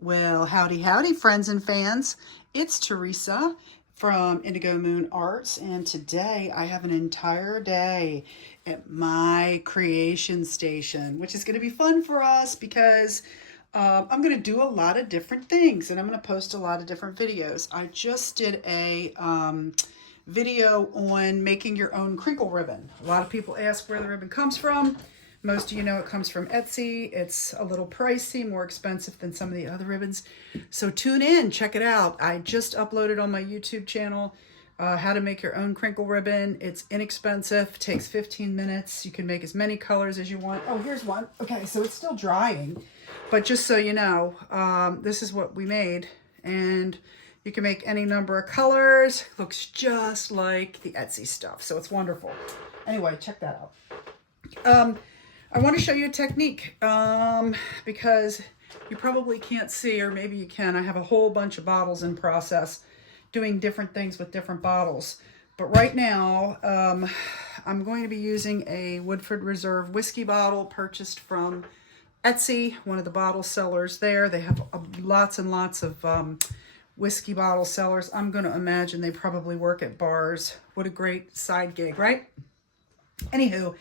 Well, howdy, howdy, friends and fans. It's Teresa from Indigo Moon Arts, and today I have an entire day at my creation station, which is going to be fun for us because I'm going to do a lot of different things, and I'm going to post a lot of different videos. I just did a video on making your own crinkle ribbon. A lot of people ask where the ribbon comes from. Most of you know it comes from Etsy. It's a little pricey, more expensive than some of the other ribbons. So tune in, check it out. I just uploaded on my YouTube channel how to make your own crinkle ribbon. It's inexpensive, takes 15 minutes. You can make as many colors as you want. Oh, here's one. Okay, so it's still drying. But just so you know, this is what we made. And you can make any number of colors. Looks just like the Etsy stuff. So it's wonderful. Anyway, check that out. I want to show you a technique because you probably can't see, or maybe you can. I have a whole bunch of bottles in process doing different things with different bottles. But right now, I'm going to be using a Woodford Reserve whiskey bottle purchased from Etsy, one of the bottle sellers there. They have lots and lots of whiskey bottle sellers. I'm going to imagine they probably work at bars. What a great side gig, right? Anywho,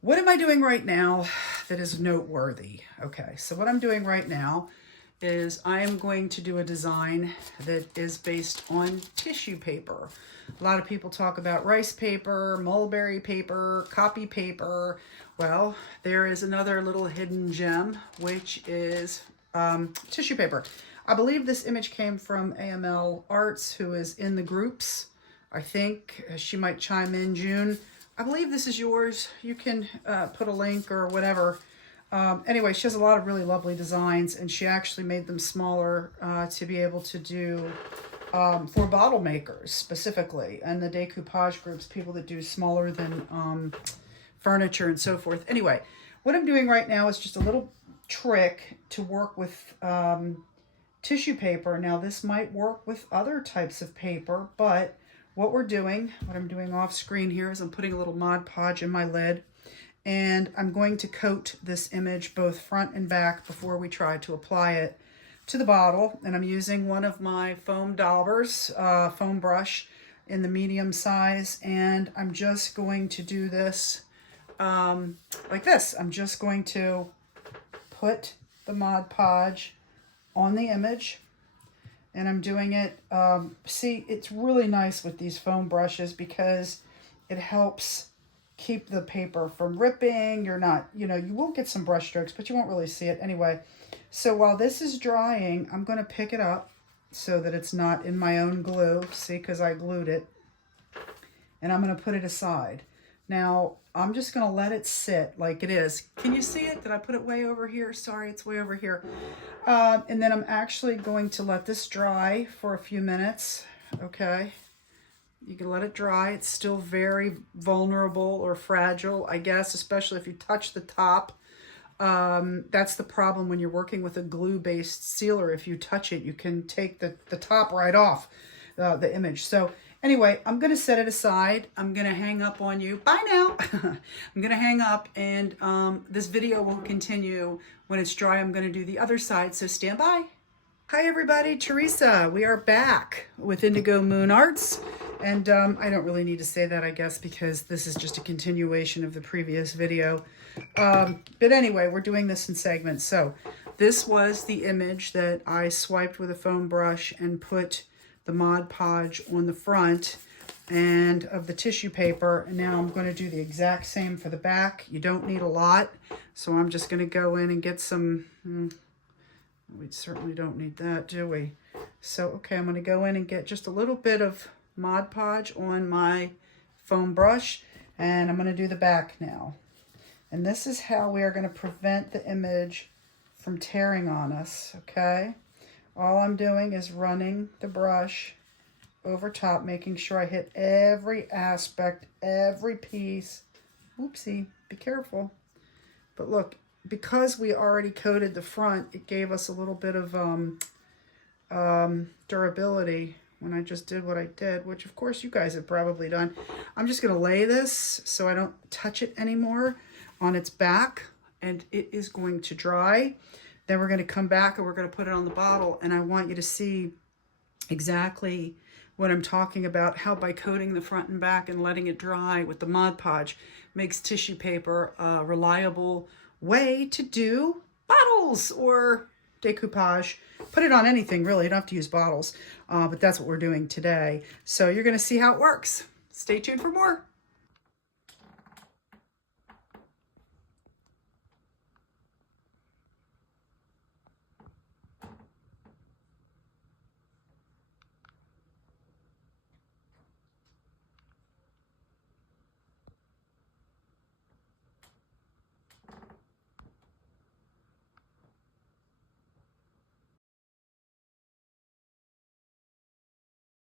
what am I doing right now that is noteworthy? Okay, so what I'm doing right now is I am going to do a design that is based on tissue paper. A lot of people talk about rice paper, mulberry paper, copy paper. Well, there is another little hidden gem, which is tissue paper. I believe this image came from AML Arts, who is in the groups. I think she might chime in, June. I believe this is yours. You can put a link or whatever. Anyway, she has a lot of really lovely designs, and she actually made them smaller to be able to do for bottle makers specifically, and the decoupage groups, people that do smaller than furniture and so forth. Anyway, what I'm doing right now is just a little trick to work with tissue paper. Now, this might work with other types of paper, but what I'm doing off screen here is I'm putting a little Mod Podge in my lid, and I'm going to coat this image both front and back before we try to apply it to the bottle. And I'm using one of my foam daubers, foam brush in the medium size, and I'm just going to do this like this. I'm just going to put the Mod Podge on the image. And I'm doing it, see, it's really nice with these foam brushes because it helps keep the paper from ripping. You're not, you will get some brush strokes, but you won't really see it anyway. So while this is drying, I'm going to pick it up so that it's not in my own glue, see, because I glued it. And I'm going to put it aside. Now, I'm just going to let it sit like it is. Can you see it? Did I put it way over here? Sorry, it's way over here. And then I'm actually going to let this dry for a few minutes. Okay. You can let it dry. It's still very vulnerable or fragile, I guess, especially if you touch the top. That's the problem when you're working with a glue-based sealer. If you touch it, you can take the top right off the image. So anyway, I'm going to set it aside. I'm going to hang up on you. Bye now. I'm going to hang up, and this video will continue. When it's dry, I'm going to do the other side, so stand by. Hi everybody, Teresa. We are back with Indigo Moon Arts. And I don't really need to say that, I guess, because this is just a continuation of the previous video. But anyway, we're doing this in segments. So this was the image that I swiped with a foam brush and put the Mod Podge on the front and of the tissue paper. And now I'm going to do the exact same for the back. You don't need a lot. So I'm just going to go in and get some, we certainly don't need that, do we? So, okay, I'm going to go in and get just a little bit of Mod Podge on my foam brush, and I'm going to do the back now. And this is how we are going to prevent the image from tearing on us, okay? All I'm doing is running the brush over top, making sure I hit every aspect, every piece. Oopsie, be careful. But look, because we already coated the front, it gave us a little bit of durability when I just did what I did, which of course you guys have probably done. I'm just going to lay this so I don't touch it anymore on its back, and it is going to dry. Then we're going to come back and we're going to put it on the bottle. And I want you to see exactly what I'm talking about, how by coating the front and back and letting it dry with the Mod Podge makes tissue paper a reliable way to do bottles or decoupage. Put it on anything, really. You don't have to use bottles, but that's what we're doing today. So you're going to see how it works. Stay tuned for more.